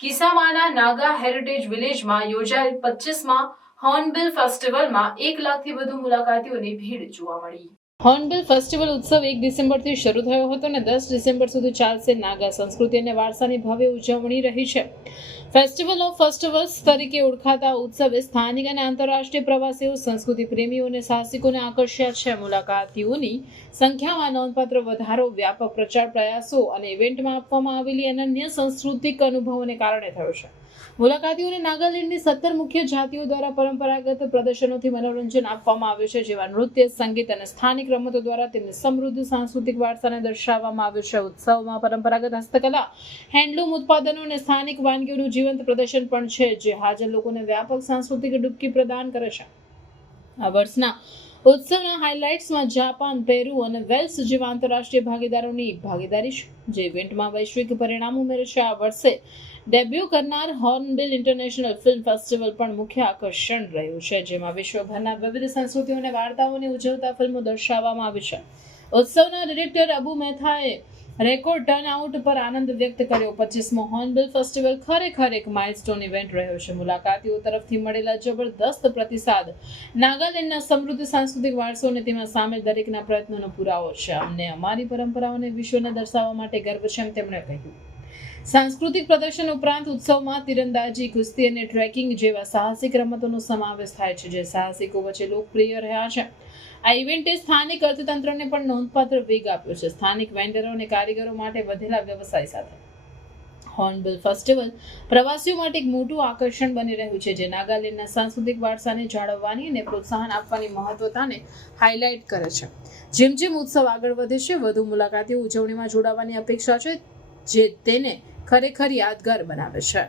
કિસામાના નાગા heritage વિલેજમાં યોજાયેલ 25મા hornbill ફેસ્ટિવલમાં 1 લાખથી વધુ મુલાકાતીઓની ભીડ જોવા મળી. હોર્નબિલ ફેસ્ટિવલ ઉત્સવ 1 ડિસેમ્બરથી શરૂ થયો હતો અને 10 ડિસેમ્બર સુધી ચાલશે. નાગા સંસ્કૃતિ અને વારસાની ભવ્ય ઉજવણી રહી છે. ફેસ્ટિવલ ઓફ ફેસ્ટિવલ્સ તરીકે ઓળખાતા ઉત્સવે સ્થાનિક અને આંતરરાષ્ટ્રીય પ્રવાસીઓ, સંસ્કૃતિ પ્રેમીઓ અને સાહસિકોને આકર્ષ્યા છે. મુલાકાતીઓની સંખ્યામાં નોંધપાત્ર વધારો વ્યાપક પ્રચાર પ્રયાસો અને ઇવેન્ટમાં આપવામાં આવેલી અનન્ય સાંસ્કૃતિક અનુભવોને કારણે થયો છે. મુલાકાતીઓને નાગાલેન્ડની 17 મુખ્ય જાતિઓ દ્વારા પરંપરાગત પ્રદર્શનોથી મનોરંજન આપવામાં આવ્યું છે, જેમાં નૃત્ય, સંગીત અને સ્થાનિક રમતો દ્વારા તેમની સમૃદ્ધ સાંસ્કૃતિક વારસાને દર્શાવવામાં આવ્યું છે. ઉત્સવમાં પરંપરાગત હસ્તકલા, હેન્ડલૂમ ઉત્પાદનો અને સ્થાનિક વાનગીઓનું જીવંત પ્રદર્શન પણ છે, જે હાજર લોકોને વ્યાપક સાંસ્કૃતિક ડૂબકી પ્રદાન કરે છે. આ વર્ષના ઉત્સવના હાઇલાઇટ્સમાં જાપાન, પેરુ અને વેલ્સ જેવા આંતરરાષ્ટ્રીય ભાગીદારોની ભાગીદારી છે, જે ઇવેન્ટમાં વૈશ્વિક પરિણામ ઉમેરે છે. આ વર્ષે ડેબ્યુ કરનાર હોર્નબિલ ઇન્ટરનેશનલ ફિલ્મ ફેસ્ટિવલ પણ મુખ્ય આકર્ષણ રહ્યું છે, જેમાં વિશ્વભરના વિવિધ સંસ્કૃતિઓ અને વાર્તાઓને ઉજવતા ફિલ્મો દર્શાવવામાં આવી છે. ઉત્સવના ડિરેક્ટર અબુ મેથાએ રેકોર્ડ ટર્નઆઉટ પર આનંદ વ્યક્ત કર્યો. 25મો હોર્નબિલ ફેસ્ટિવલ ખરેખર એક માઇલસ્ટોન ઇવેન્ટ રહ્યો છે. મુલાકાતીઓ તરફથી મળેલા જબરદસ્ત પ્રતિસાદ નાગાલેન્ડના સમૃદ્ધ સાંસ્કૃતિક વારસો અને તેમાં સામેલ દરેકના પ્રયત્નોનો પુરાવો છે. અમને અમારી પરંપરાઓને વિશ્વને દર્શાવવા માટે ગર્વ છે, તેમણે કહ્યું. સાંસ્કૃતિક પ્રદર્શન ઉપરાંત ઉત્સવમાં તીરંદાજી, કુસ્તી અને ટ્રેકિંગ જેવા સાહસિક રમતોનો સમાવેશ થાય છે, જે સાહસિકો વચ્ચે લોકપ્રિય રહ્યા છે. આ ઇવેન્ટે સ્થાનિક અર્થતંત્રને પણ નોંધપાત્ર વેગ આપ્યો છે, સ્થાનિક વેન્ડરો અને કારીગરો માટે વધેલા વ્યવસાય સાથે. હોર્નબિલ ફેસ્ટિવલ પ્રવાસીઓ માટે એક મોટું આકર્ષણ બની રહ્યું છે, જે નાગાલેન્ડના સાંસ્કૃતિક વારસાને જાળવવાની અને પ્રોત્સાહન આપવાની મહત્વતાને હાઇલાઇટ કરે છે. જેમ જેમ ઉત્સવ આગળ વધે છે, વધુ મુલાકાતીઓ ઉજવણીમાં જોડાવાની અપેક્ષા છે, જે તેને ખરેખર યાદગાર બનાવે છે.